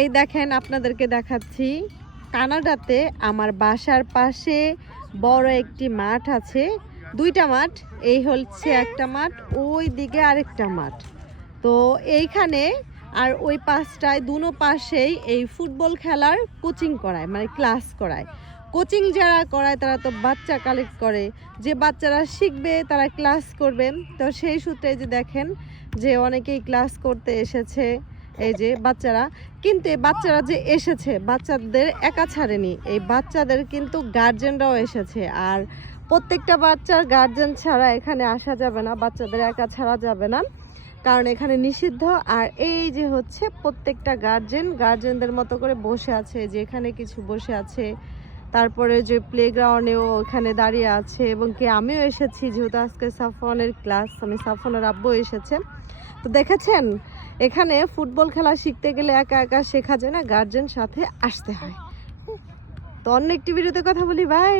এই দেখেন আপনাদেরকে দেখাচ্ছি, কানাডাতে আমার বাসার পাশে বড় একটি মাঠ আছে, দুইটা মাঠ। এই হচ্ছে একটা মাঠ, ওই দিকে আরেকটা মাঠ। তো এইখানে আর ওই পাশটায় দুনো পাশেই এই ফুটবল খেলার কোচিং করায়, মানে ক্লাস করায়। কোচিং যারা করায় তারা তো বাচ্চা কালেক্ট করে, যে বাচ্চারা শিখবে তারা ক্লাস করবে। তো সেই সূত্রে যে দেখেন যে অনেকেই ক্লাস করতে এসেছে, এই যে বাচ্চারা। কিন্তু এই বাচ্চারা যে এসেছে, বাচ্চাদের একা ছাড়েনি, এই বাচ্চাদের কিন্তু গার্জেনরাও এসেছে। আর প্রত্যেকটা বাচ্চার গার্জেন ছাড়া এখানে আসা যাবে না, বাচ্চাদের একা ছাড়া যাবে না, কারণ এখানে নিষিদ্ধ। আর এই যে হচ্ছে প্রত্যেকটা গার্জেনদের মতো করে বসে আছে, যে এখানে কিছু বসে আছে। তারপরে যে প্লেগ্রাউন্ডেও ওখানে দাঁড়িয়ে আছে, এবং কি আমিও এসেছি, যেহেতু আজকে সাফওয়ানের ক্লাস, আমি সাফওয়ানের আব্বু এসেছে। তো দেখেছেন, এখানে ফুটবল খেলা শিখতে গেলে একা একা শেখা যায় না, গার্জেন সাথে আসতে হয়। তো অন্য একটি ভিডিওতে কথা বলি, বাই।